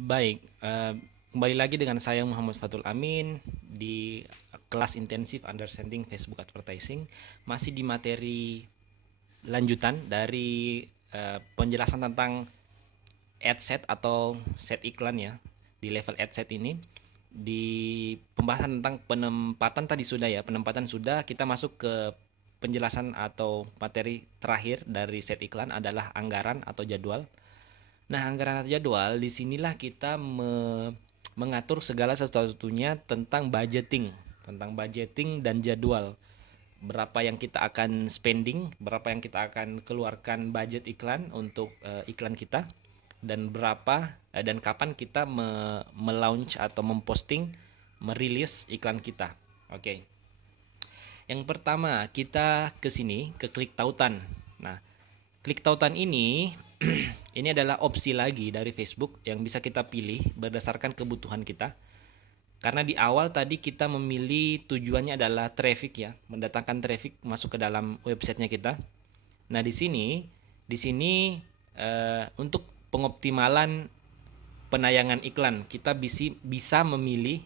Baik, kembali lagi dengan saya Muhammad Fatul Amin di kelas intensif Understanding Facebook Advertising, masih di materi lanjutan dari penjelasan tentang ad set atau set iklan ya. Di level ad set ini, di pembahasan tentang penempatan tadi sudah ya, penempatan sudah, kita masuk ke penjelasan atau materi terakhir dari set iklan adalah anggaran atau jadwal. Nah, anggaran atau jadwal, disinilah kita mengatur segala sesuatunya tentang budgeting dan jadwal. Berapa yang kita akan spending, berapa yang kita akan keluarkan budget iklan untuk iklan kita, dan dan kapan kita melaunch atau memposting, merilis iklan kita. Oke. Yang pertama, kita ke sini ke klik tautan. Nah, klik tautan ini ini adalah opsi lagi dari Facebook yang bisa kita pilih berdasarkan kebutuhan kita. Karena di awal tadi kita memilih tujuannya adalah traffic ya, mendatangkan traffic masuk ke dalam websitenya kita. Nah, di sini untuk pengoptimalan penayangan iklan, kita bisa memilih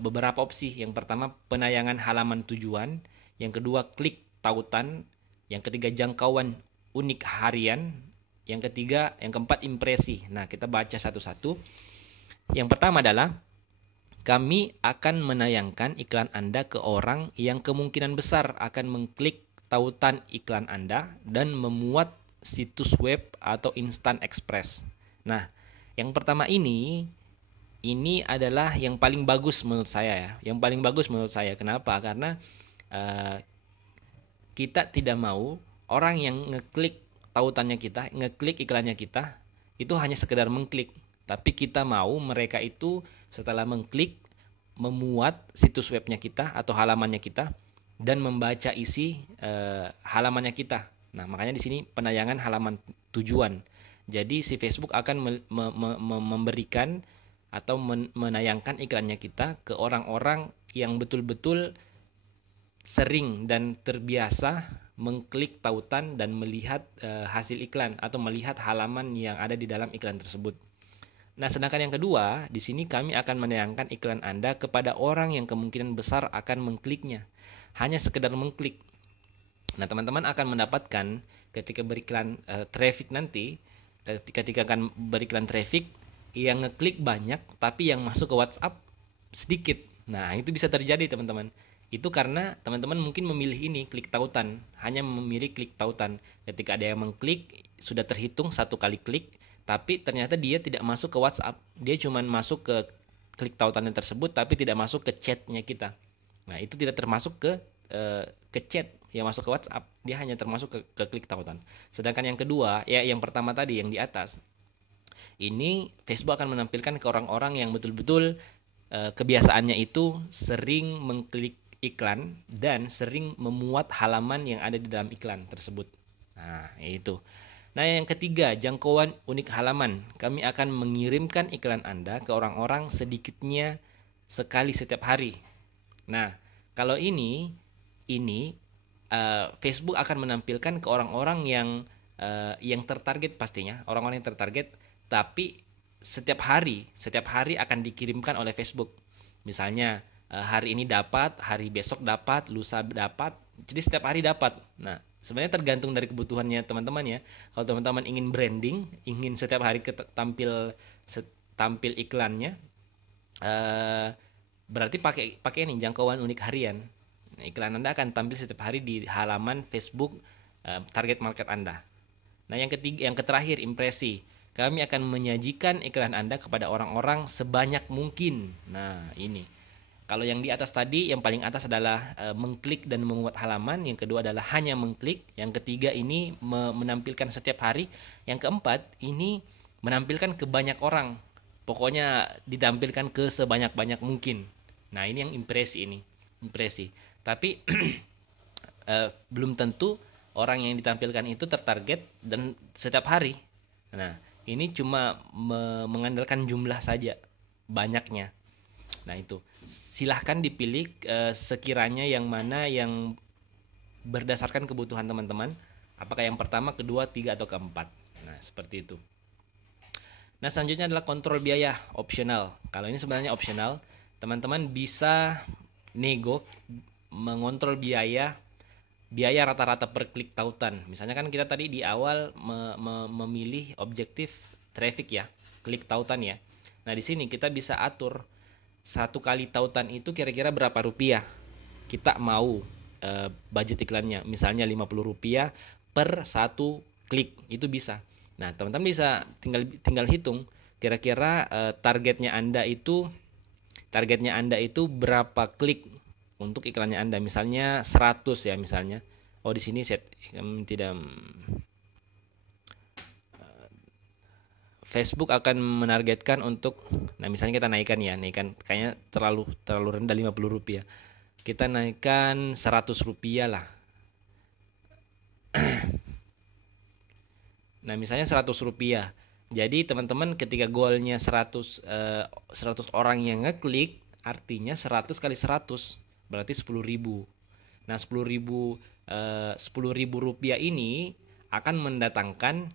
beberapa opsi. Yang pertama, penayangan halaman tujuan, yang kedua klik tautan, yang ketiga jangkauan unik harian, yang keempat impresi. Nah, kita baca satu-satu. Yang pertama adalah kami akan menayangkan iklan Anda ke orang yang kemungkinan besar akan mengklik tautan iklan Anda dan memuat situs web atau instant express. Nah, yang pertama ini adalah yang paling bagus menurut saya ya. Yang paling bagus menurut saya. Kenapa? Karena kita tidak mau orang yang ngeklik tautannya kita, ngeklik iklannya kita, itu hanya sekedar mengklik. Tapi kita mau mereka itu setelah mengklik, memuat situs webnya kita atau halamannya kita dan membaca isi halamannya kita. Nah, makanya di sini penayangan halaman tujuan. Jadi si Facebook akan memberikan atau menayangkan iklannya kita ke orang-orang yang betul-betul sering dan terbiasa mengklik tautan dan melihat hasil iklan atau melihat halaman yang ada di dalam iklan tersebut. Nah, sedangkan yang kedua, di sini kami akan menayangkan iklan Anda kepada orang yang kemungkinan besar akan mengkliknya. Hanya sekedar mengklik. Nah, teman-teman akan mendapatkan ketika beriklan traffic nanti, ketika akan beriklan traffic, yang ngeklik banyak tapi yang masuk ke WhatsApp sedikit. Nah, itu bisa terjadi, teman-teman. Itu karena teman-teman mungkin memilih ini, klik tautan. Hanya memilih klik tautan. Ketika ada yang mengklik, sudah terhitung satu kali klik, tapi ternyata dia tidak masuk ke WhatsApp. Dia cuma masuk ke klik tautannya tersebut, tapi tidak masuk ke chatnya kita. Nah, itu tidak termasuk ke chat yang masuk ke WhatsApp. Dia hanya termasuk ke klik tautan. Sedangkan yang kedua, ya yang pertama tadi yang di atas, ini Facebook akan menampilkan ke orang-orang yang betul-betul kebiasaannya itu sering mengklik iklan dan sering memuat halaman yang ada di dalam iklan tersebut. Nah, itu. Nah, yang ketiga, jangkauan unik halaman. Kami akan mengirimkan iklan Anda ke orang-orang sedikitnya sekali setiap hari. Nah, kalau ini Facebook akan menampilkan ke orang-orang yang tertarget pastinya, orang-orang yang tertarget, tapi setiap hari akan dikirimkan oleh Facebook. Misalnya hari ini dapat, hari besok dapat, lusa dapat. Jadi setiap hari dapat. Nah, sebenarnya tergantung dari kebutuhannya teman-teman ya. Kalau teman-teman ingin branding, ingin setiap hari tampil iklannya, berarti pakai ini jangkauan unik harian. Nah, iklan Anda akan tampil setiap hari di halaman Facebook target market Anda. Nah, yang terakhir impresi. Kami akan menyajikan iklan Anda kepada orang-orang sebanyak mungkin. Nah, ini. Kalau yang di atas tadi, yang paling atas adalah mengklik dan memuat halaman. Yang kedua adalah hanya mengklik. Yang ketiga ini menampilkan setiap hari. Yang keempat ini menampilkan ke banyak orang. Pokoknya ditampilkan ke sebanyak-banyak mungkin. Nah, ini yang impresi ini. Impresi. Tapi belum tentu orang yang ditampilkan itu tertarget dan setiap hari. Nah, ini cuma mengandalkan jumlah saja, banyaknya. Nah, itu silahkan dipilih sekiranya yang mana yang berdasarkan kebutuhan teman-teman. Apakah yang pertama, kedua, tiga, atau keempat. Nah, seperti itu. Nah, selanjutnya adalah kontrol biaya opsional. Kalau ini sebenarnya opsional, teman-teman bisa mengontrol biaya rata-rata per klik tautan. Misalnya kan kita tadi di awal memilih objektif traffic ya, klik tautan ya. Nah, di sini kita bisa atur satu kali tautan itu kira-kira berapa rupiah kita mau budget iklannya. Misalnya Rp50 per satu klik, itu bisa. Nah, teman-teman bisa tinggal hitung kira-kira targetnya Anda itu berapa klik untuk iklannya Anda. Misalnya 100 ya misalnya. Oh, di sini tidak Facebook akan menargetkan untuk, nah misalnya kita naikkan kayaknya terlalu rendah Rp50. Kita naikkan Rp100 lah. Nah, misalnya Rp100. Jadi teman-teman ketika goalnya 100 orang yang ngeklik, artinya 100 kali 100 berarti 10.000. Nah, 10.000 Rp10.000 ini akan mendatangkan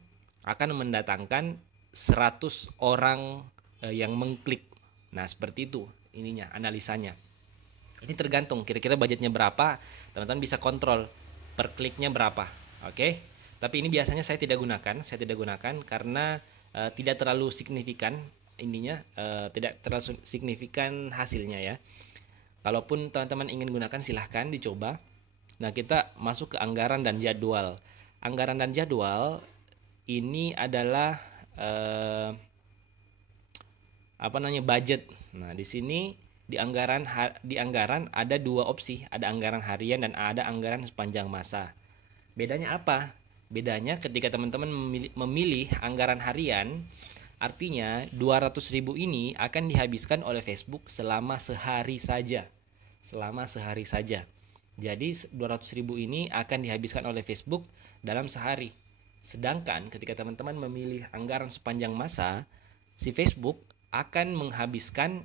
100 orang yang mengklik. Nah, seperti itu ininya analisanya. Ini tergantung kira-kira budgetnya berapa, teman-teman bisa kontrol per kliknya berapa. Oke. Tapi ini biasanya saya tidak gunakan karena tidak terlalu signifikan tidak terlalu signifikan hasilnya ya. Kalaupun teman-teman ingin gunakan silahkan dicoba. Nah, kita masuk ke anggaran dan jadwal. Anggaran dan jadwal ini adalah budget. Nah, di sini di anggaran ada dua opsi, ada anggaran harian dan ada anggaran sepanjang masa. Bedanya apa? Bedanya ketika teman-teman memilih anggaran harian, artinya 200.000 ini akan dihabiskan oleh Facebook selama sehari saja. Jadi 200.000 ini akan dihabiskan oleh Facebook dalam sehari. Sedangkan ketika teman-teman memilih anggaran sepanjang masa, si Facebook akan menghabiskan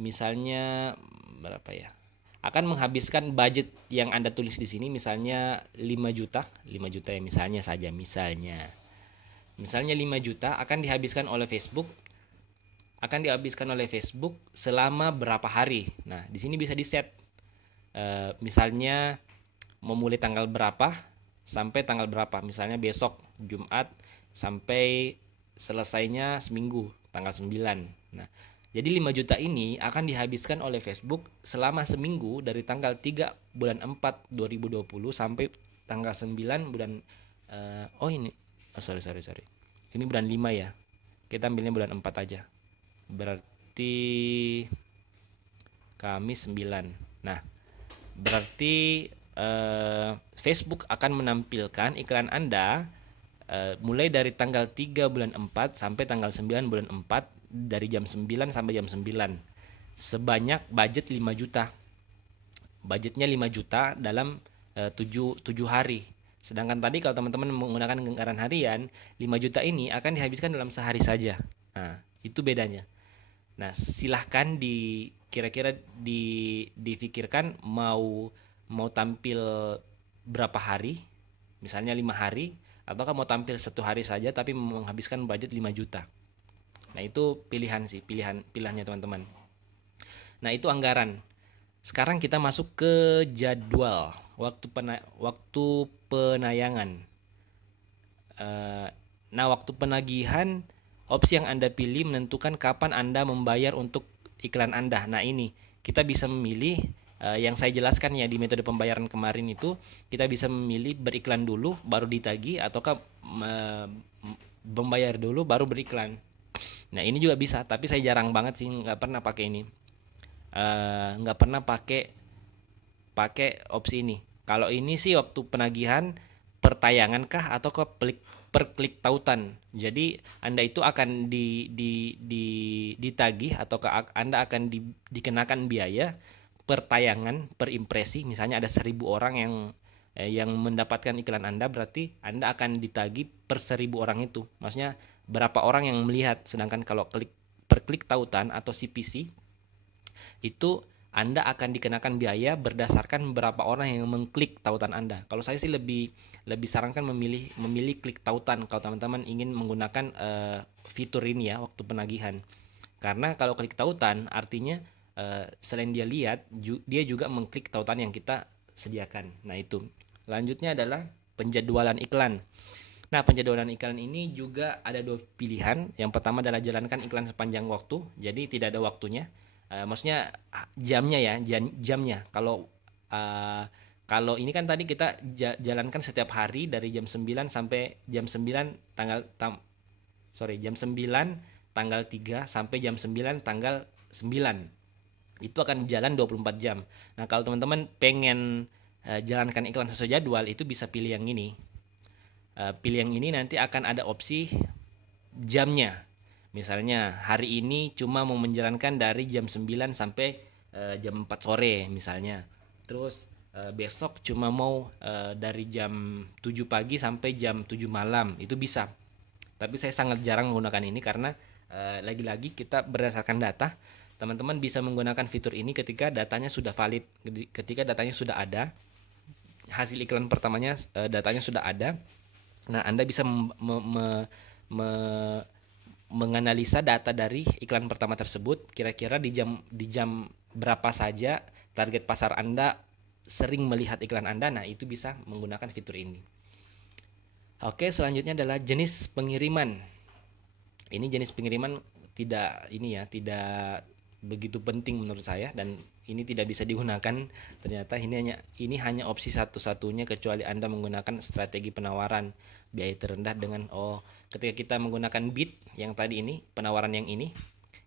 misalnya berapa ya? Akan menghabiskan budget yang Anda tulis di sini, misalnya 5 juta ya, misalnya 5 juta akan dihabiskan oleh Facebook selama berapa hari. Nah, di sini bisa di-set misalnya memulai tanggal berapa sampai tanggal berapa, misalnya besok Jumat sampai selesainya seminggu tanggal 9. Nah, jadi 5 juta ini akan dihabiskan oleh Facebook selama seminggu dari tanggal 3 bulan 4 2020 sampai tanggal 9 bulan sorry. Ini bulan 5 ya. Kita ambilnya bulan 4 aja. Berarti Kamis 9. Nah, berarti Facebook akan menampilkan iklan Anda mulai dari tanggal 3 bulan 4 sampai tanggal 9 bulan 4 dari jam 9 sampai jam 9 sebanyak budget 5 juta. Budgetnya 5 juta dalam 7 hari. Sedangkan tadi kalau teman-teman menggunakan anggaran harian, 5 juta ini akan dihabiskan dalam sehari saja. Nah, itu bedanya. Nah, silahkan kira-kira difikirkan mau tampil berapa hari, misalnya 5 hari, ataukah mau tampil 1 hari saja tapi menghabiskan budget 5 juta. Nah, itu pilihannya teman-teman. Nah, itu anggaran. Sekarang kita masuk ke jadwal waktu penayangan. Nah, waktu penagihan, opsi yang Anda pilih menentukan kapan Anda membayar untuk iklan Anda. Nah, ini kita bisa memilih yang saya jelaskan ya di metode pembayaran kemarin itu, kita bisa memilih beriklan dulu baru ditagih, ataukah membayar dulu baru beriklan. Nah, ini juga bisa, tapi saya jarang banget sih, nggak pernah pakai ini, nggak pernah pakai opsi ini. Kalau ini sih waktu penagihan per tayangan kah atau per klik tautan. Jadi Anda itu akan ditagih atau Anda akan dikenakan biaya per tayangan, per impresi. Misalnya ada 1.000 orang yang mendapatkan iklan Anda, berarti Anda akan ditagih per 1.000 orang itu. Maksudnya berapa orang yang melihat. Sedangkan kalau per klik tautan atau CPC itu Anda akan dikenakan biaya berdasarkan berapa orang yang mengklik tautan Anda. Kalau saya sih lebih sarankan memilih klik tautan kalau teman-teman ingin menggunakan fitur ini ya waktu penagihan. Karena kalau klik tautan artinya selain dia lihat, dia juga mengklik tautan yang kita sediakan. Nah itu. Lanjutnya adalah penjadwalan iklan. Nah, penjadwalan iklan ini juga ada dua pilihan. Yang pertama adalah jalankan iklan sepanjang waktu, jadi tidak ada waktunya. Maksudnya jamnya ya, jamnya. Kalau ini kan tadi kita jalankan setiap hari dari jam 9 sampai jam 9 jam 9 tanggal 3 sampai jam 9 tanggal 9. Itu akan jalan 24 jam. Nah, kalau teman-teman pengen jalankan iklan sesuai jadwal, itu bisa pilih yang ini. Pilih yang ini, nanti akan ada opsi jamnya. Misalnya hari ini cuma mau menjalankan dari jam 9 sampai jam 4 sore misalnya. Terus besok cuma mau dari jam 7 pagi sampai jam 7 malam. Itu bisa. Tapi saya sangat jarang menggunakan ini karena lagi-lagi kita berdasarkan data. Teman-teman bisa menggunakan fitur ini ketika datanya sudah valid, ketika datanya sudah ada, hasil iklan pertamanya datanya sudah ada. Nah, Anda bisa menganalisa data dari iklan pertama tersebut, kira-kira di jam berapa saja target pasar Anda sering melihat iklan Anda. Nah, itu bisa menggunakan fitur ini. Oke, selanjutnya adalah jenis pengiriman. Ini jenis pengiriman tidak begitu penting menurut saya, dan ini tidak bisa digunakan. Ternyata ini hanya opsi satu-satunya kecuali Anda menggunakan strategi penawaran biaya terendah dengan ketika kita menggunakan bid yang tadi ini, penawaran yang ini,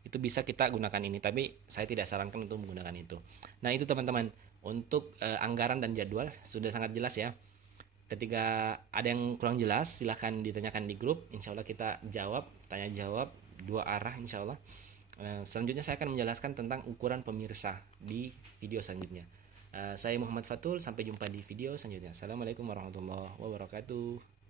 itu bisa kita gunakan ini, tapi saya tidak sarankan untuk menggunakan itu. Nah, itu teman-teman, untuk anggaran dan jadwal sudah sangat jelas ya. Ketika ada yang kurang jelas, silahkan ditanyakan di grup, insya Allah kita jawab, tanya jawab dua arah insya Allah. Selanjutnya saya akan menjelaskan tentang ukuran pemirsa di video selanjutnya. Saya Muhammad Fatul, sampai jumpa di video selanjutnya. Assalamualaikum warahmatullahi wabarakatuh.